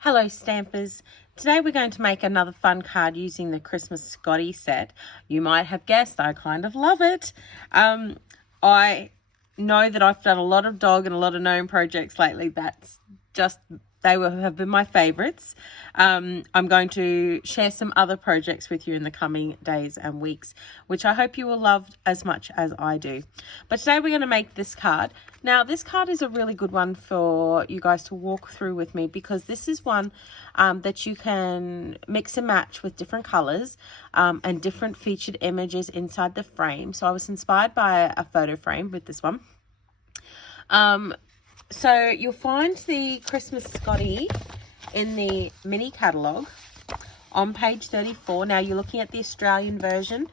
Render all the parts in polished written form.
Hello Stampers, today we're going to make another fun card using the Christmas Scottie set. You might have guessed I kind of love it. I know that I've done a lot of dog and a lot of gnome projects lately. They have been my favorites. I'm going to share some other projects with you in the coming days and weeks, which I hope you will love as much as I do. But today we're going to make this card. Now, this card is a really good one for you guys to walk through with me, because this is one that you can mix and match with different colors and different featured images inside the frame. So I was inspired by a photo frame with this one. So you'll find the Christmas Scottie in the mini catalogue on page 34. Now you're looking at the Australian version.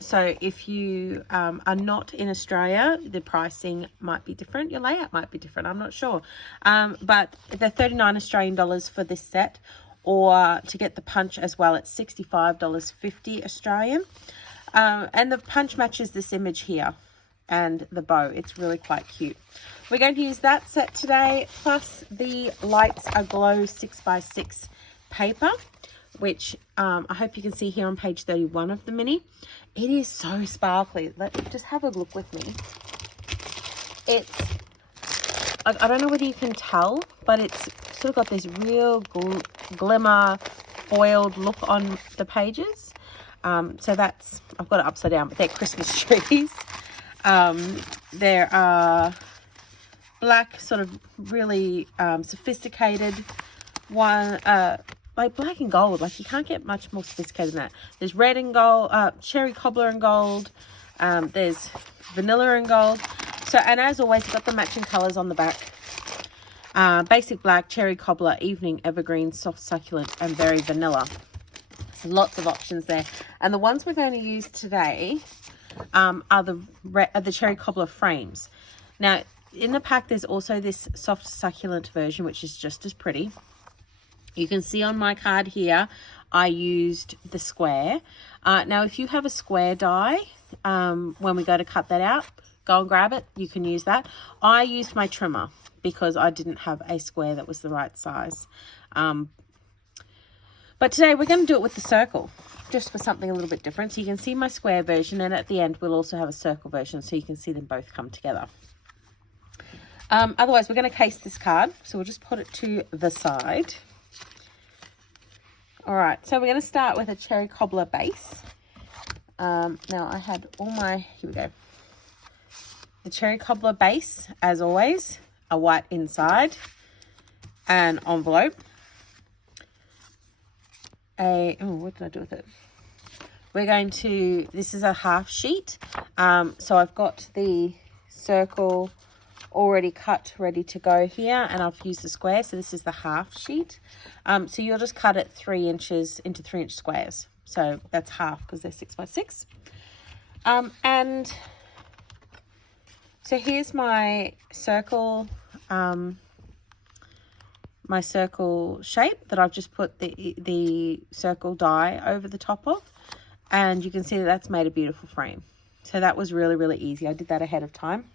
So if you are not in Australia, the pricing might be different. Your layout might be different. I'm not sure. But they're 39 Australian dollars for this set, or to get the punch as well, it's $65.50 Australian. And the punch matches this image here and the bow. It's really quite cute. We're going to use that set today, plus the Lights Aglow 6x6 paper, which I hope you can see here on page 31 of the mini. It is so sparkly. Just have a look with me. I don't know whether you can tell, but it's sort of got this real glimmer foiled look on the pages. So that's, I've got it upside down, but they're Christmas trees. There are black, sort of really sophisticated one, like black and gold. Like, you can't get much more sophisticated than that. There's red and gold, cherry cobbler and gold. There's vanilla and gold. So, and as always, you've got the matching colors on the back. Basic black, cherry cobbler, evening evergreen, soft succulent, and very vanilla. So lots of options there. And the ones we're going to use today are the cherry cobbler frames. Now, in the pack, there's also this soft succulent version, which is just as pretty. You can see on my card here, I used the square. Now, if you have a square die, when we go to cut that out, go and grab it. You can use that. I used my trimmer because I didn't have a square that was the right size. But today we're going to do it with the circle, just for something a little bit different. So you can see my square version, and at the end we'll also have a circle version, so you can see them both come together. Otherwise, we're going to case this card, so we'll just put it to the side. All right, so we're going to start with a cherry cobbler base. Now I had all my, here we go. The cherry cobbler base, as always, a white inside, an envelope, what did I do with it? We're going to, this is a half sheet. So I've got the circle already cut, ready to go here, and I've used the square. So this is the half sheet. So you'll just cut it 3 inches into 3-inch squares. So that's half, because they're 6x6. And so here's my circle, shape that I've just put the circle die over the top of, and you can see that that's made a beautiful frame. So that was really, really easy. I did that ahead of time.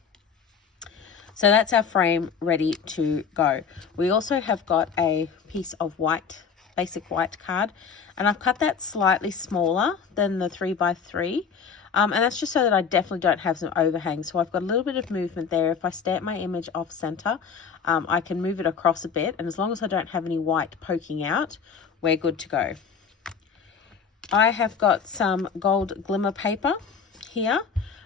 So that's our frame ready to go. We also have got a piece of white, basic white card, and I've cut that slightly smaller than the 3x3. And that's just so that I definitely don't have some overhang. So I've got a little bit of movement there. If I stamp my image off center, I can move it across a bit. And as long as I don't have any white poking out, we're good to go. I have got some gold glimmer paper here.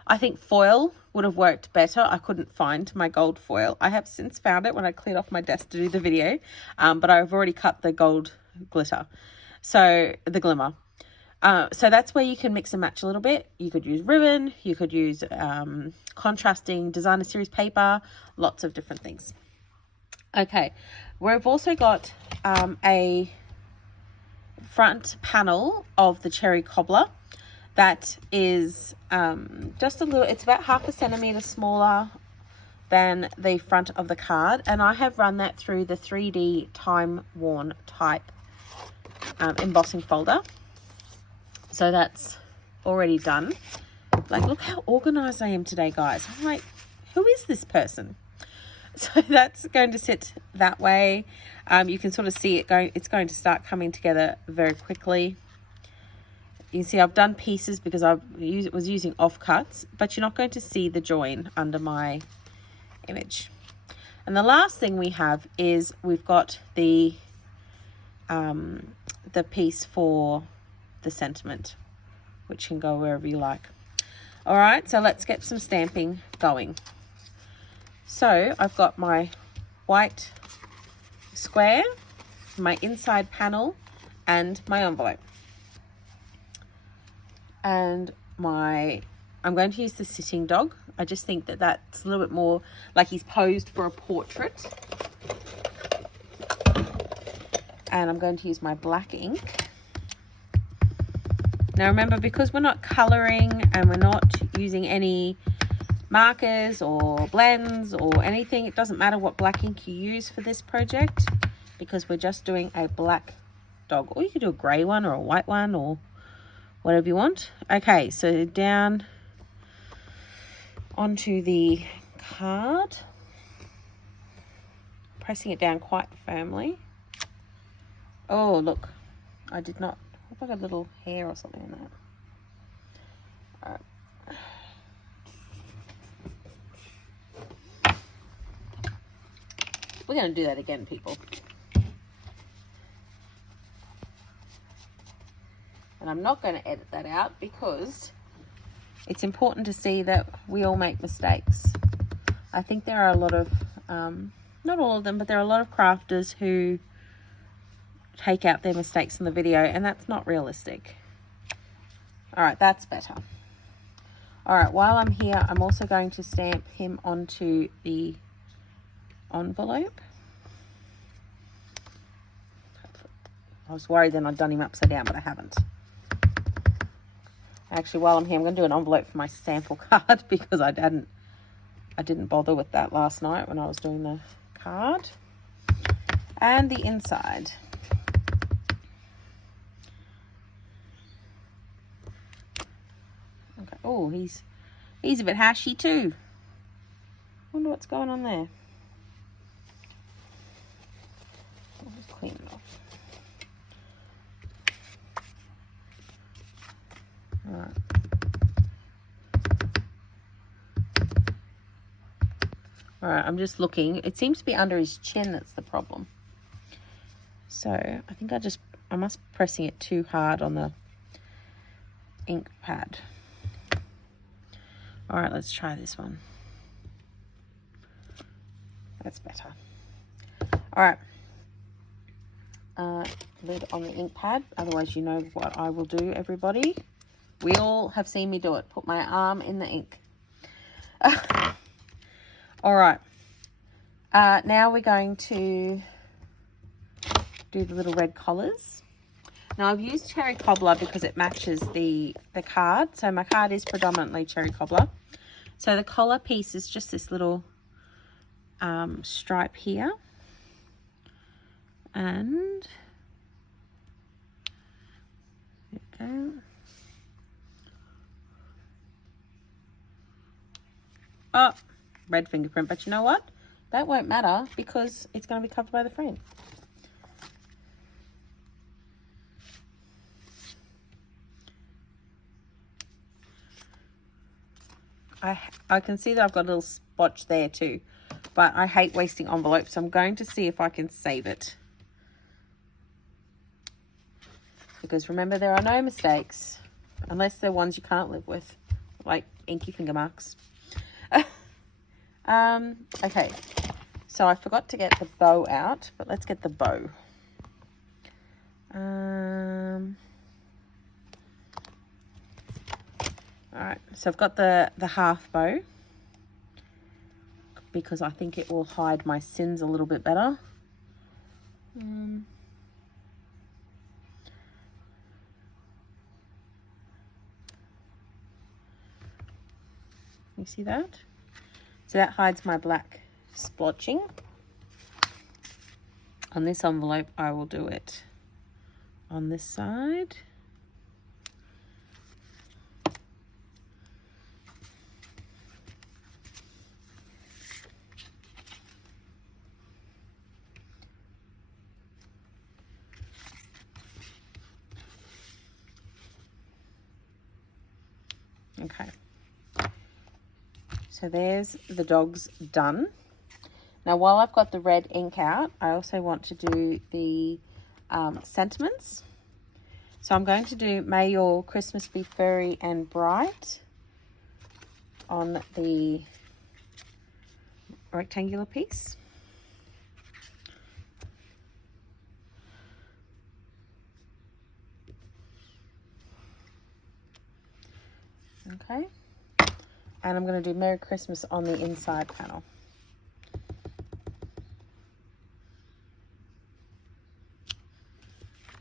I think foil would have worked better. I couldn't find my gold foil. I have since found it when I cleared off my desk to do the video. But I've already cut the gold glitter. So the glimmer. So that's where you can mix and match a little bit. You could use ribbon, you could use contrasting designer series paper, lots of different things. Okay, we've also got a front panel of the cherry cobbler that is just a little, it's about 1/2 centimeter smaller than the front of the card, and I have run that through the 3D Timeworn Type embossing folder. So that's already done. Like, look how organized I am today, guys. I'm like, who is this person? So that's going to sit that way. You can sort of see it going, it's going to start coming together very quickly. You can see I've done pieces because I was using offcuts, but you're not going to see the join under my image. And the last thing we have is we've got the piece for the sentiment, which can go wherever you like. All right, so let's get some stamping going. So I've got my white square, my inside panel, and my envelope. And I'm going to use the sitting dog. I just think that that's a little bit more like he's posed for a portrait. And I'm going to use my black ink. Now remember, because we're not coloring and we're not using any markers or blends or anything, it doesn't matter what black ink you use for this project, because we're just doing a black dog. Or you could do a grey one or a white one or whatever you want. Okay, so down onto the card, pressing it down quite firmly. Oh, look, I did not, I've got a little hair or something in that. All right. We're going to do that again, people. And I'm not going to edit that out because it's important to see that we all make mistakes. I think there are a lot of, not all of them, but there are a lot of crafters who take out their mistakes in the video, and that's not realistic. All right, that's better. All right, while I'm here, I'm also going to stamp him onto the envelope. I was worried then I'd done him upside down, but I haven't. Actually, while I'm here, I'm going to do an envelope for my sample card because I didn't bother with that last night when I was doing the card. And the inside. Okay. Oh, he's a bit hashy too. Wonder what's going on there. I'll just clean it off. All right. All right, I'm just looking. It seems to be under his chin that's the problem. So I think I must be pressing it too hard on the ink pad. All right, let's try this one. That's better. All right. Lid on the ink pad. Otherwise, you know what I will do, everybody. We all have seen me do it. Put my arm in the ink. All right. Now we're going to do the little red collars. Now I've used cherry cobbler because it matches the card. So my card is predominantly cherry cobbler. So the collar piece is just this little stripe here. And there we go. Oh, red fingerprint, but you know what? That won't matter because it's going to be covered by the frame. I can see that I've got a little spotch there too, but I hate wasting envelopes, so I'm going to see if I can save it. Because remember, there are no mistakes, unless they're ones you can't live with, like inky finger marks. Okay, so I forgot to get the bow out, but let's get the bow. Alright, so I've got the half bow because I think it will hide my sins a little bit better. You see that? So that hides my black splotching. On this envelope, I will do it on this side. Okay. So there's the dogs done. Now, while I've got the red ink out, I also want to do the sentiments. So I'm going to do May Your Christmas Be Furry and Bright on the rectangular piece. Okay. And I'm going to do Merry Christmas on the inside panel.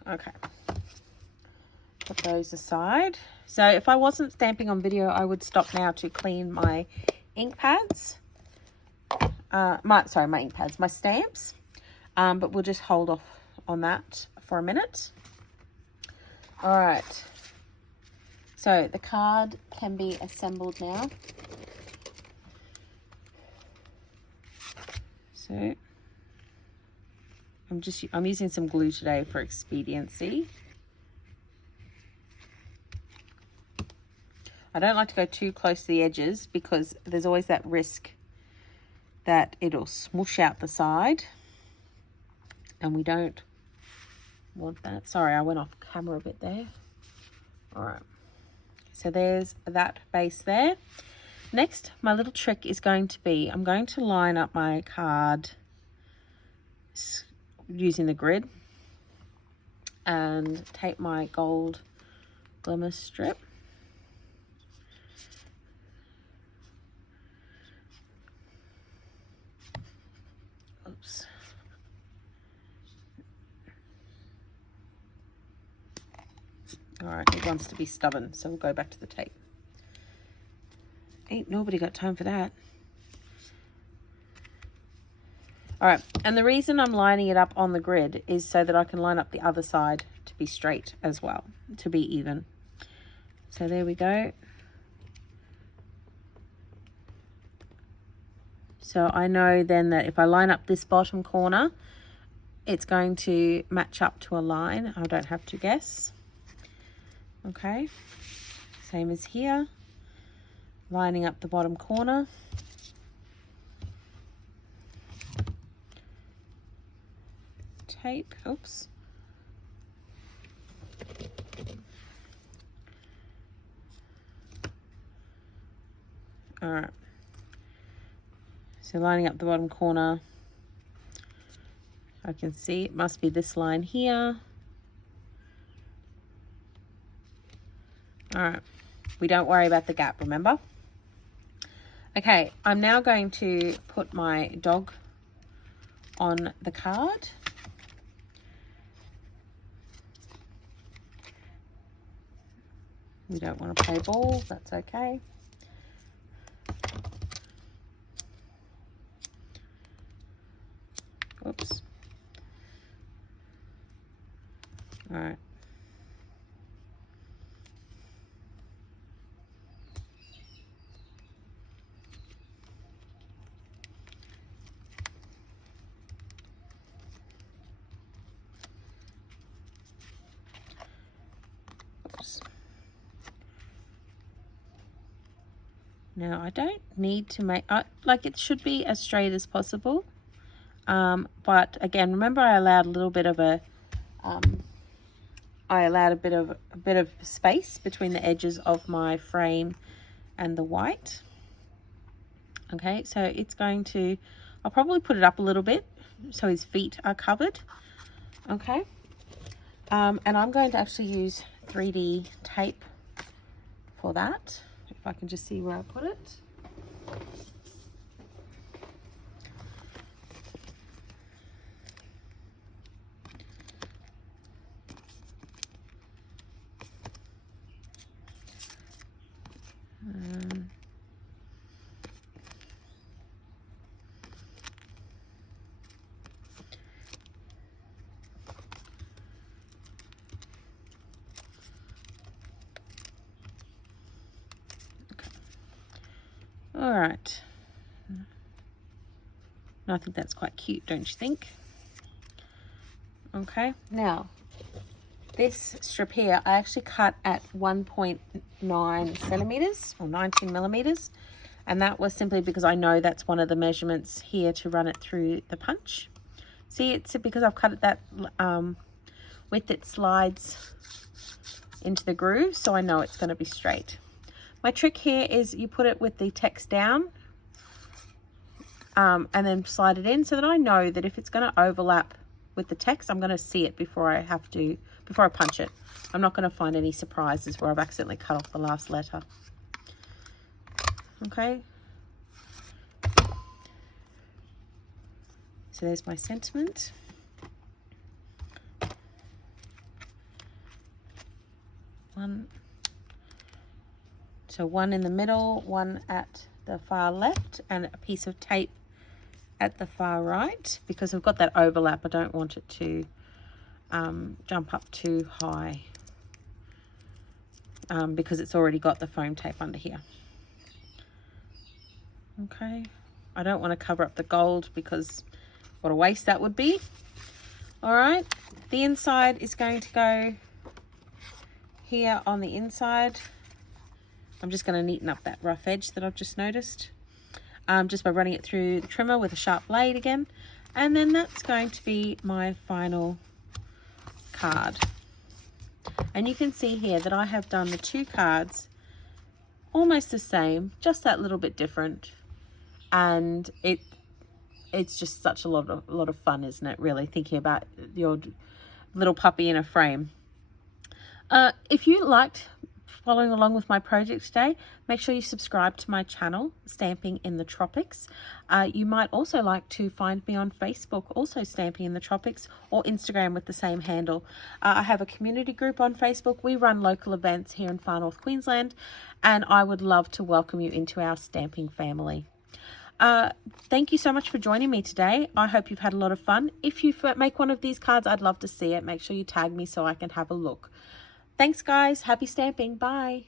Okay. Put those aside. So if I wasn't stamping on video, I would stop now to clean my ink pads. My ink pads, my stamps. But we'll just hold off on that for a minute. All right. So the card can be assembled now. So I'm using some glue today for expediency. I don't like to go too close to the edges because there's always that risk that it'll smoosh out the side, and we don't want that. Sorry, I went off camera a bit there. All right, so there's that base there. Next, my little trick is going to be, I'm going to line up my card using the grid and take my gold glimmer strip. Oops. All right, it wants to be stubborn, so we'll go back to the tape. Ain't nobody got time for that. All right, and the reason I'm lining it up on the grid is so that I can line up the other side to be straight as well, to be even. So there we go. So I know then that if I line up this bottom corner, it's going to match up to a line. I don't have to guess. Okay, same as here. Lining up the bottom corner. Tape, oops. All right. So lining up the bottom corner, I can see it must be this line here. All right, we don't worry about the gap, remember? Okay, I'm now going to put my dog on the card. We don't want to play ball, that's okay. Oops. All right. Oops. Now I don't need to make, like it should be as straight as possible. But again, remember I allowed a little bit of a bit of space between the edges of my frame and the white. Okay, so it's going to, I'll probably put it up a little bit so his feet are covered. Okay, and I'm going to actually use 3D tape for that. If I can just see where I put it. All right. I think that's quite cute, don't you think? Okay, now this strip here, I actually cut at 1.9 centimeters or 19 millimeters. And that was simply because I know that's one of the measurements here to run it through the punch. See, it's because I've cut it that width, it slides into the groove, so I know it's going to be straight. My trick here is you put it with the text down and then slide it in so that I know that if it's going to overlap with the text, I'm going to see it before I punch it. I'm not going to find any surprises where I've accidentally cut off the last letter. Okay. So there's my sentiment. One in the middle, one at the far left, and a piece of tape at the far right, because I've got that overlap. I don't want it to jump up too high because it's already got the foam tape under here. Okay, I don't want to cover up the gold because what a waste that would be. All right, the inside is going to go here on the inside. I'm just going to neaten up that rough edge that I've just noticed just by running it through the trimmer with a sharp blade again. And then that's going to be my final card. And you can see here that I have done the two cards almost the same, just that little bit different. And it's just such a lot of fun, isn't it, really, thinking about your little puppy in a frame. If you liked following along with my project today, make sure you subscribe to my channel, Stamping in the Tropics. You might also like to find me on Facebook, also Stamping in the Tropics, or Instagram with the same handle. I have a community group on Facebook. We run local events here in Far North Queensland, and I would love to welcome you into our stamping family. Thank you so much for joining me today. I hope you've had a lot of fun. If you make one of these cards, I'd love to see it. Make sure you tag me so I can have a look. Thanks, guys. Happy stamping. Bye.